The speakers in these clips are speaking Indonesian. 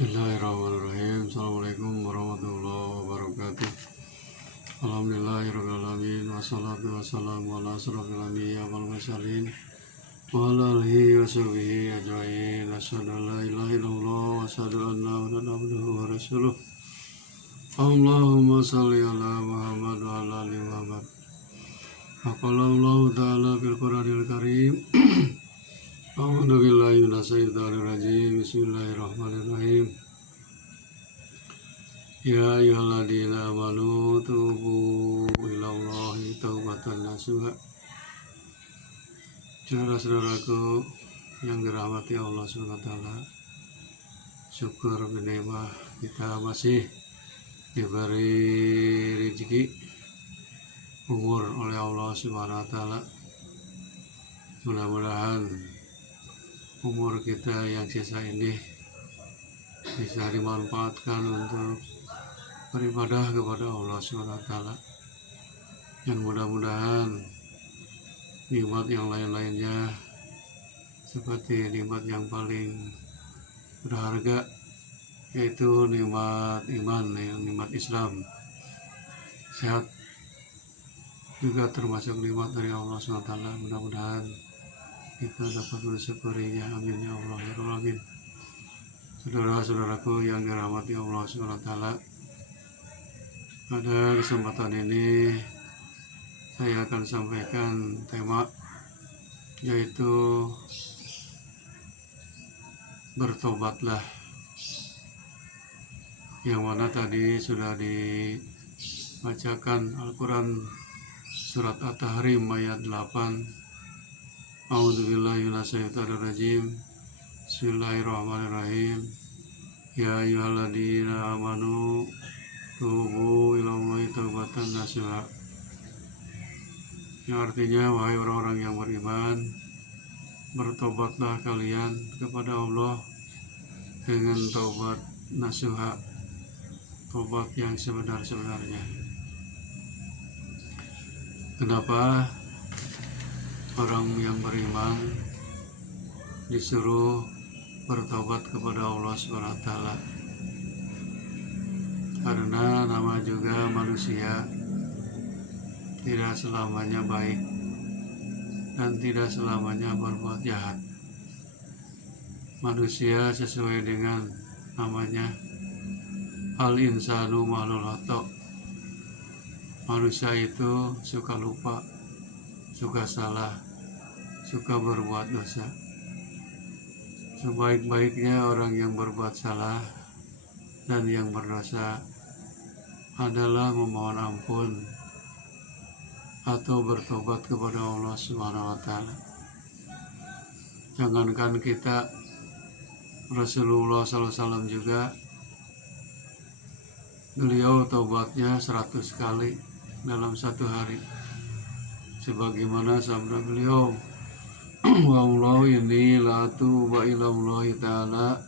Bismillahirrahmanirrahim. Assalamualaikum warahmatullahi wabarakatuh. Alhamdulillahirrahmanirrahim. Wassalatu wassalamu ala asrofil anbiya wal mursalin wa ala alihi wa sahbihi ajma'in. Asyhadu an la ilaha illallah wa asyhadu anna Muhammadan abduhu wa rasuluh. Allahumma shalli ala Muhammad wa ala ali Muhammad. Qala Allah ta'ala fil Qur'anil Karim. A'udzu billahi minasyaitonir rajim. Bismillahirrahmanirrahim. Ya ayyuhalladzina amanu tubu ilallahi taubatan nasuha. Saudara-saudaraku yang dirahmati Allah SWT, syukur bernikmat kita masih diberi rezeki umur oleh Allah SWT. Mudah-mudahan umur kita yang sisa ini bisa dimanfaatkan untuk beribadah kepada Allah SWT, dan mudah-mudahan nikmat yang lain-lainnya seperti nikmat yang paling berharga, yaitu nikmat iman, nikmat Islam, sehat juga termasuk nikmat dari Allah SWT. Mudah-mudahan kita dapat mensyukurinya. Amin ya Allah ya Rabbal alamin. Saudara-saudaraku yang dirahmati Allah SWT, pada kesempatan ini saya akan sampaikan tema, yaitu bertobatlah, yang mana tadi sudah dibacakan Al-Quran surat At-Tahrim ayat 8. A'udzubillahi minasyaitonirrajim. Bismillahirrahmanirrahim. Ya ayyuhalladzina amanu tubu ilallahi taubatan nasuha. Yang artinya, wahai orang-orang yang beriman, bertobatlah kalian kepada Allah dengan taubat nasuha, taubat yang sebenar-sebenarnya. Kenapa orang yang beriman disuruh bertobat kepada Allah SWT? Karena nama juga manusia tidak selamanya baik dan tidak selamanya berbuat jahat. Manusia sesuai dengan namanya, al-insanu ma'lul khata'. Manusia itu suka lupa, suka salah, suka berbuat dosa. Sebaik-baiknya orang yang berbuat salah dan yang berdosa adalah memohon ampun atau bertobat kepada Allah SWT. Jangankan kita, Rasulullah SAW juga, beliau taubatnya 100 kali dalam satu hari. Sebagaimana sabda beliau, wallahu inni la tuba ilallahi ta'ala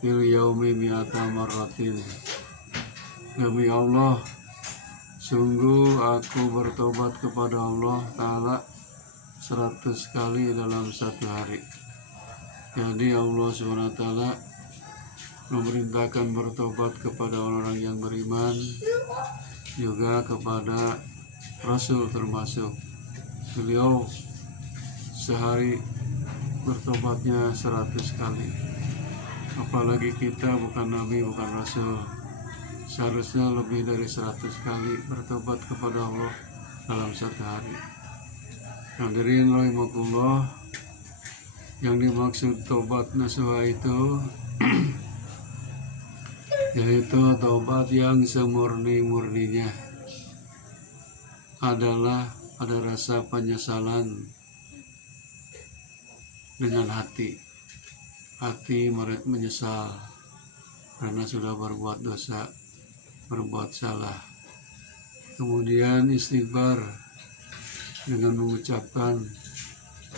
fil yaumi mi'ata marratin. Demi Allah, sungguh aku bertobat kepada Allah Ta'ala 100 kali dalam satu hari. Jadi Allah SWT memerintahkan bertobat kepada orang-orang yang beriman, juga kepada Rasul termasuk. Beliau sehari bertobatnya 100 kali. Apalagi kita bukan Nabi, bukan Rasul, seharusnya lebih dari 100 kali bertobat kepada Allah dalam satu hari. Hadirin rahimakumullah, yang dimaksud tobat nasuha itu yaitu tobat yang semurni-murninya, adalah ada rasa penyesalan dengan hati menyesal karena sudah berbuat dosa, berbuat salah. Kemudian istighfar dengan mengucapkan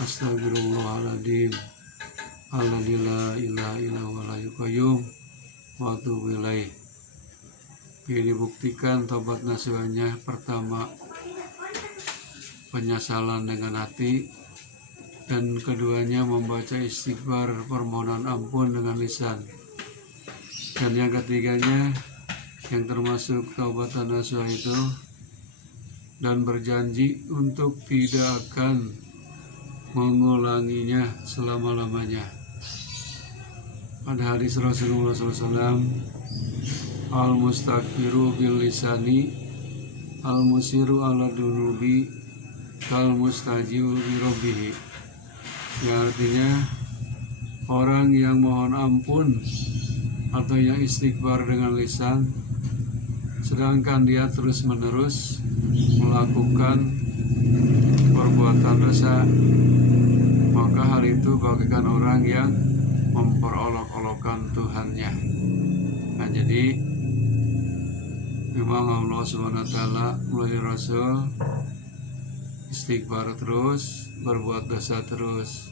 astagfirullahaladzim, alladzi la ilaha illa huwal hayyul qayyum wa atubu ilaih. Ini dibuktikan tobat nasuhanya, pertama penyesalan dengan hati, dan keduanya membaca istighfar permohonan ampun dengan lisan. Dan yang ketiganya yang termasuk taubatan nasuha itu, dan berjanji untuk tidak akan mengulanginya selama-lamanya. Pada hadis Rasulullah SAW, al-mustakbiru bil lisani, al-musiru ala dunubi, kal mustajiu bi rabbihi. Yang artinya, orang yang mohon ampun atau yang istighfar dengan lisan, sedangkan dia terus-menerus melakukan perbuatan dosa, maka hal itu bagaikan orang yang memperolok-olokkan Tuhannya. Nah, jadi memang Allah SWT melalui Rasul istighfar terus, berbuat dosa terus,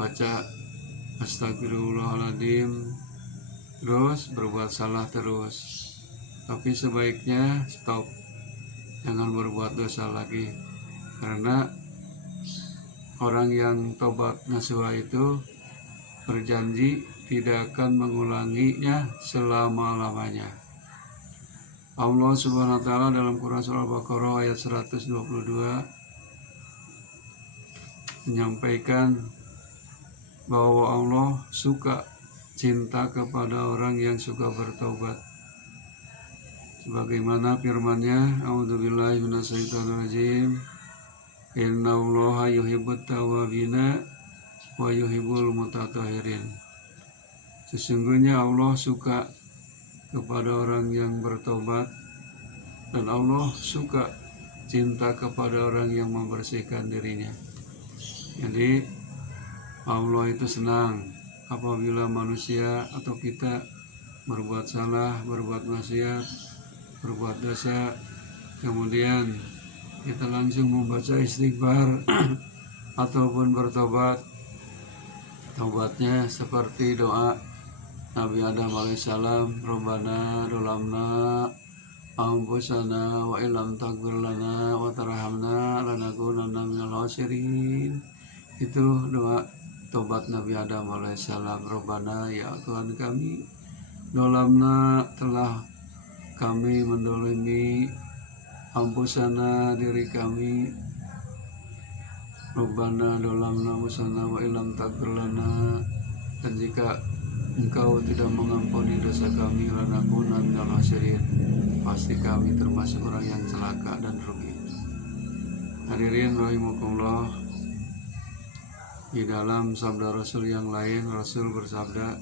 baca astagfirullahaladzim terus, berbuat salah terus. Tapi sebaiknya stop, jangan berbuat dosa lagi, karena orang yang tobat nasuha itu berjanji tidak akan mengulanginya selama-lamanya. Allah Subhanahu wa taala dalam Quran surah Al-Baqarah ayat 122 menyampaikan bahwa Allah suka, cinta kepada orang yang suka bertaubat. Sebagaimana firman-Nya, a'udzubillahi minasyaitonirrajim, innallaha yuhibbut tawwabina wa yuhibbul mutatahhirin. Sesungguhnya Allah suka kepada orang yang bertobat, dan Allah suka, cinta kepada orang yang membersihkan dirinya. Jadi Allah itu senang apabila manusia atau kita berbuat salah, berbuat maksiat, berbuat dosa, kemudian kita langsung membaca istighfar ataupun bertobat. Taubatnya seperti doa Nabi Adam alaihissalam, Rabbana dolamna anfusana wa illam taghfir lana wa tarhamna lanakunanna minal khasirin. Itu doa tobat Nabi Adam alaihissalam. Rabbana, ya Tuhan kami, dolamna, telah kami mendolimi, anfusana, diri kami, Rabbana dolamna anfusana wa illam taghfir lana, dan jika Engkau tidak mengampuni dosa kami, lanakunanna minal khasirin, pasti kami termasuk orang yang celaka dan rugi. Hadirin rahimakumullah, di dalam sabda Rasul yang lain, Rasul bersabda,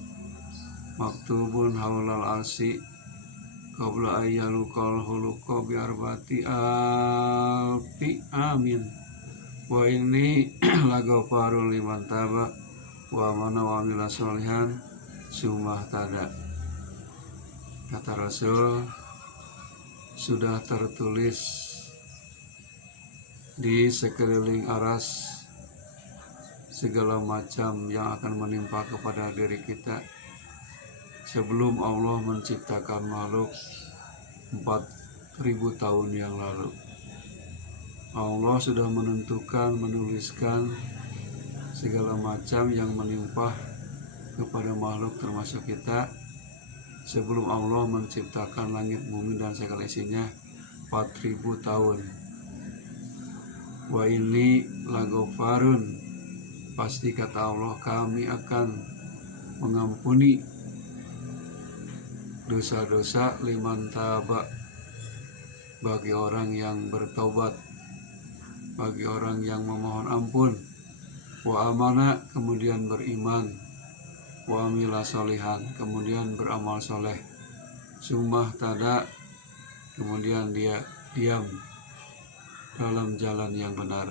maktubun haulal arsi qabla ayyalukal huluqa bi arbati alfi amin wa ini lagafarul liman taba wa amana wa amila sholihan sumah tada. Kata Rasul, sudah tertulis di sekeliling aras segala macam yang akan menimpa kepada diri kita sebelum Allah menciptakan makhluk 4.000 tahun yang lalu. Allah sudah menentukan, menuliskan segala macam yang menimpa kepada makhluk termasuk kita sebelum Allah menciptakan langit, bumi, dan segala isinya 4.000 tahun. Wa ini lagofarun, pasti kata Allah, kami akan mengampuni dosa-dosa liman taba, bagi orang yang bertaubat, bagi orang yang memohon ampun, wa amana, kemudian beriman, wa amila sholihan, kemudian beramal soleh, sumah tada, kemudian dia diam dalam jalan yang benar.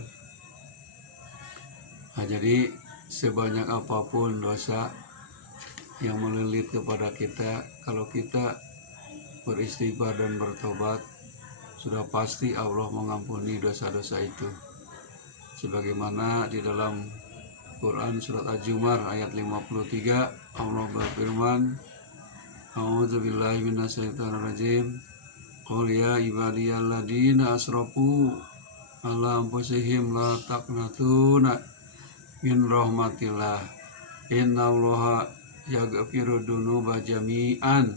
Nah, jadi sebanyak apapun dosa yang melilit kepada kita, kalau kita beristighfar dan bertobat, sudah pasti Allah mengampuni dosa-dosa itu. Sebagaimana di dalam Quran surat Az-Zumar ayat 53, Allah berfirman, a'udzubillahi minasyaitonirrajim, qul ya ibadiyalladzina asrafu ala anfusihim la taqnatuna min rahmatillah innallaha yaghfiru dzunuba jami'an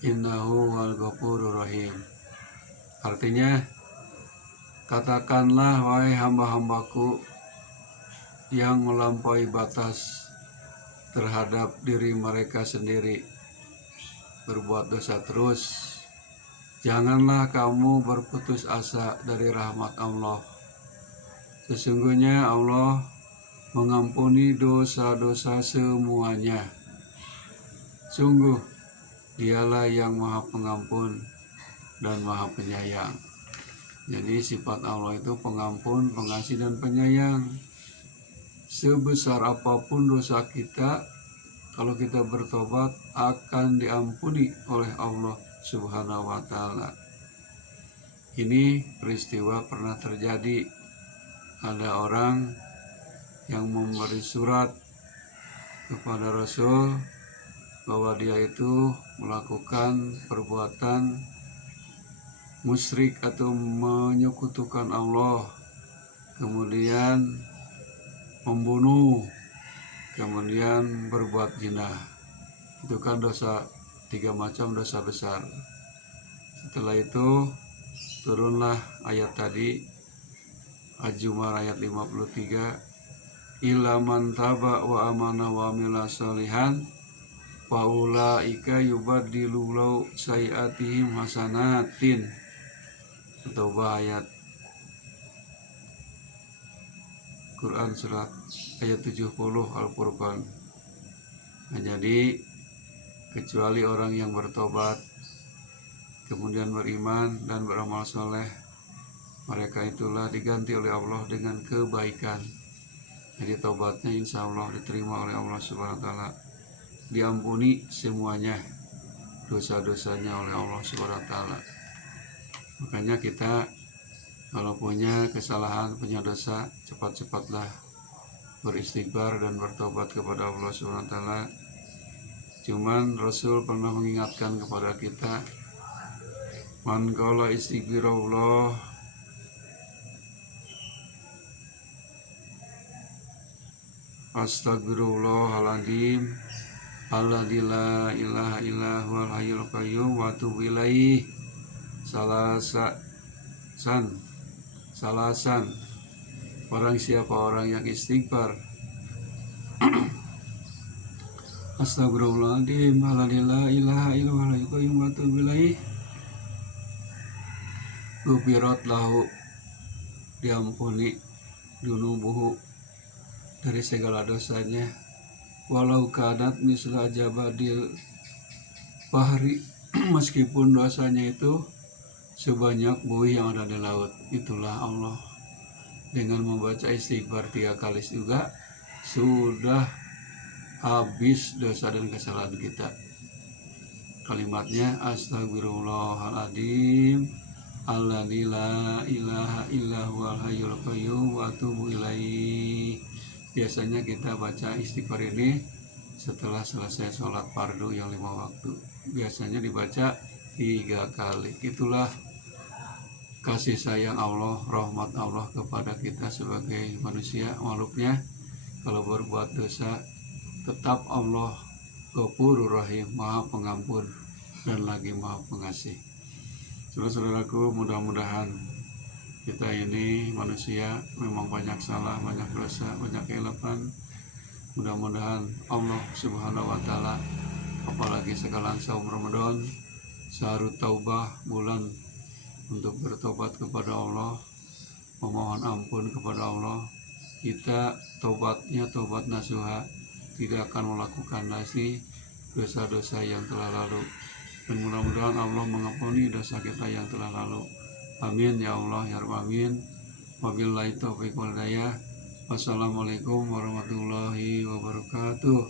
innahu wal ghafurur rahim. Artinya, katakanlah wahai hamba-hambaku yang melampaui batas terhadap diri mereka sendiri, berbuat dosa terus, janganlah kamu berputus asa dari rahmat Allah. Sesungguhnya Allah mengampuni dosa-dosa semuanya. Sungguh, Dialah yang Maha Pengampun dan Maha Penyayang. Jadi sifat Allah itu pengampun, pengasih, dan penyayang. Sebesar apapun dosa kita, kalau kita bertobat akan diampuni oleh Allah Subhanahu wa Ta'ala. Ini peristiwa pernah terjadi. Ada orang yang memberi surat kepada Rasul bahwa dia itu melakukan perbuatan musyrik atau menyekutukan Allah, kemudian membunuh, kemudian berbuat zina. Itu kan dosa, 3 macam dosa besar. Setelah itu turunlah ayat tadi, Az-Zumar ayat 53, illa man taba wa amana wa amila sholihan fa ulaika yubaddilu sayiatihim hasanatin. Taubah ayat Quran surat ayat 70 Al-Furqan. Nah, jadi kecuali orang yang bertobat kemudian beriman dan beramal soleh, mereka itulah diganti oleh Allah dengan kebaikan. Jadi tobatnya insya Allah diterima oleh Allah Subhanahu wa Ta'ala, diampuni semuanya dosa-dosanya oleh Allah Subhanahu wa Ta'ala. Makanya kita kalau punya kesalahan, punya dosa, cepat-cepatlah beristighfar dan bertobat kepada Allah Subhanahu wa Ta'ala. Cuman Rasul pernah mengingatkan kepada kita, man qala istighfirullah astagfirullahaladzim alladzi la ilaha illa huwal hayyul qayyum wa atubu ilaih salasan. Barang siapa orang yang istighfar astagfirullahaladzim alladzi la ilaha illa huwal hayyul qayyum wa atubu ilaih, gufirat lahu, diampuni, dunubuhu, dari segala dosanya, walau kanat misla jabadil bahri, meskipun dosanya itu sebanyak buih yang ada di laut. Itulah Allah. Dengan membaca istighfar 3 kali juga sudah habis dosa dan kesalahan kita. Kalimatnya astagfirullahaladzim alladzi la ilaha illa huwal hayyul qayyum wa atubu ilaih. Biasanya kita baca istighfar ini setelah selesai sholat fardu yang 5 waktu. Biasanya dibaca 3 kali. Itulah kasih sayang Allah, rahmat Allah kepada kita sebagai manusia, makhluknya. Kalau berbuat dosa, tetap Allah Ghafurur Rahim, Maha Pengampun dan lagi Maha Pengasih. Saudara-saudaraku, mudah-mudahan kita ini manusia memang banyak salah, banyak dosa, banyak keilapan. Mudah-mudahan Allah Subhanahu wa Ta'ala, apalagi sekarang saum Ramadan, syahrut taubah, bulan untuk bertobat kepada Allah, memohon ampun kepada Allah. Kita tobatnya tobat nasuha, tidak akan melakukan lagi dosa-dosa yang telah lalu, dan mudah-mudahan Allah mengampuni dosa kita yang telah lalu. Amin ya Allah ya Rabbal Alamin. Wabillahi taufiq wal hidayah. Wassalamualaikum warahmatullahi wabarakatuh.